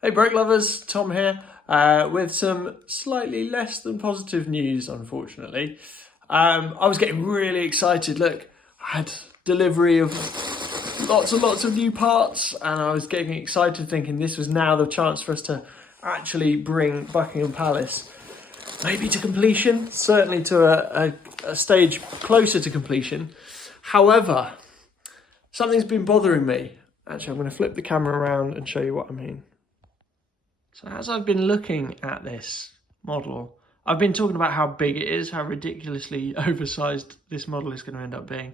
Hey brick lovers, Tom here, with some slightly less than positive news, unfortunately. I was getting really excited. Look, I had delivery of lots and lots of new parts, and I was getting excited thinking this was now the chance for us to actually bring Buckingham Palace maybe to completion, certainly to a stage closer to completion. However, something's been bothering me. Actually, I'm going to flip the camera around and show you what I mean. So as I've been looking at this model, I've been talking about how big it is, how ridiculously oversized this model is going to end up being.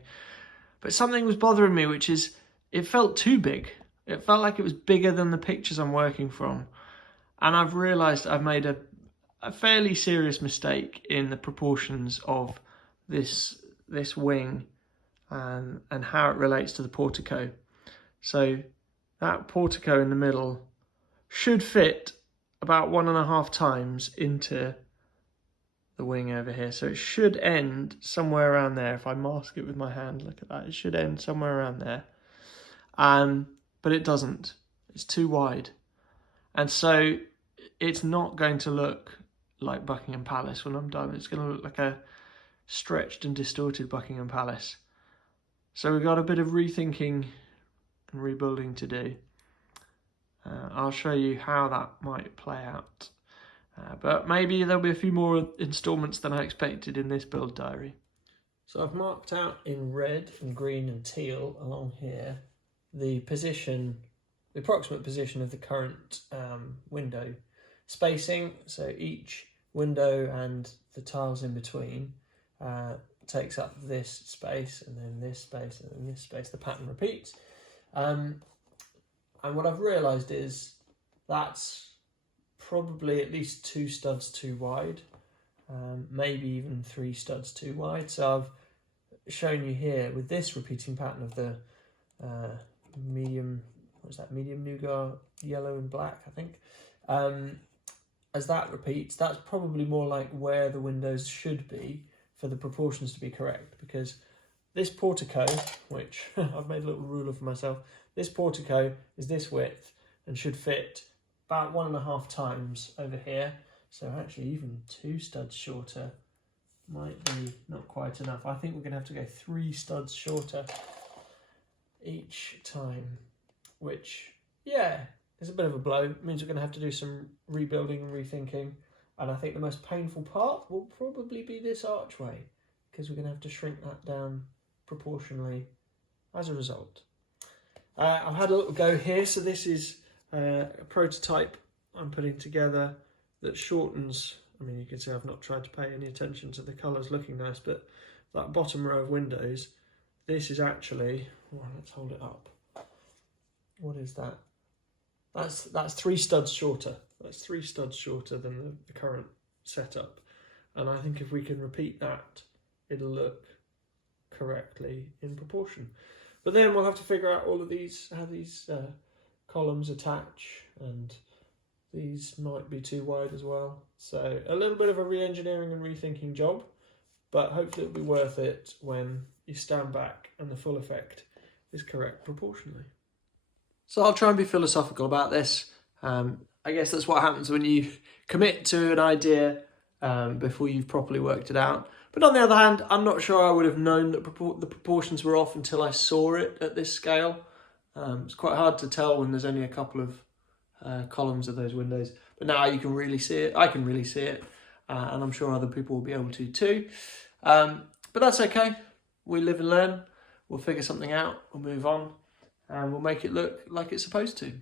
But something was bothering me, which is it felt too big. It felt like it was bigger than the pictures I'm working from. And I've realised I've made a fairly serious mistake in the proportions of this wing and how it relates to the portico. So that portico in the middle should fit about 1.5 times into the wing over here. So it should end somewhere around there. If I mask it with my hand, look at that. It should end somewhere around there. But it doesn't. It's too wide. And so it's not going to look like Buckingham Palace when I'm done. It's going to look like a stretched and distorted Buckingham Palace. So we've got a bit of rethinking and rebuilding to do. I'll show you how that might play out. But maybe there'll be a few more instalments than I expected in this build diary. So I've marked out in red and green and teal along here the approximate position of the current window spacing. So each window and the tiles in between takes up this space, and then this space, and then this space. The pattern repeats. And what I've realised is that's probably at least 2 studs too wide, maybe even 3 studs too wide. So I've shown you here with this repeating pattern of the medium nougat, yellow and black, I think. As that repeats, that's probably more like where the windows should be for the proportions to be correct, because this portico, which I've made a little ruler for myself, this portico is this width and should fit about 1.5 times over here. So actually even 2 studs shorter might be not quite enough. I think we're going to have to go 3 studs shorter each time, which, yeah, is a bit of a blow. It means we're going to have to do some rebuilding and rethinking. And I think the most painful part will probably be this archway, because we're going to have to shrink that down proportionally as a result. I've had a little go here. So this is a prototype I'm putting together that shortens. I mean, you can see I've not tried to pay any attention to the colours looking nice, but that bottom row of windows, this is actually, well, let's hold it up. What is that? That's 3 studs shorter. That's 3 studs shorter than the current setup. And I think if we can repeat that, it'll look correctly in proportion. But then we'll have to figure out all of these, how these columns attach, and these might be too wide as well. So a little bit of a re-engineering and rethinking job, but hopefully it'll be worth it when you stand back and the full effect is correct proportionally. So I'll try and be philosophical about this. I guess that's what happens when you commit to an idea before you've properly worked it out. But on the other hand, I'm not sure I would have known that the proportions were off until I saw it at this scale. It's quite hard to tell when there's only a couple of columns of those windows. But now you can really see it. I can really see it. And I'm sure other people will be able to too. But that's okay. We live and learn. We'll figure something out. We'll move on. And we'll make it look like it's supposed to.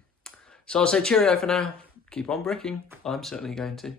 So I'll say cheerio for now. Keep on bricking. I'm certainly going to.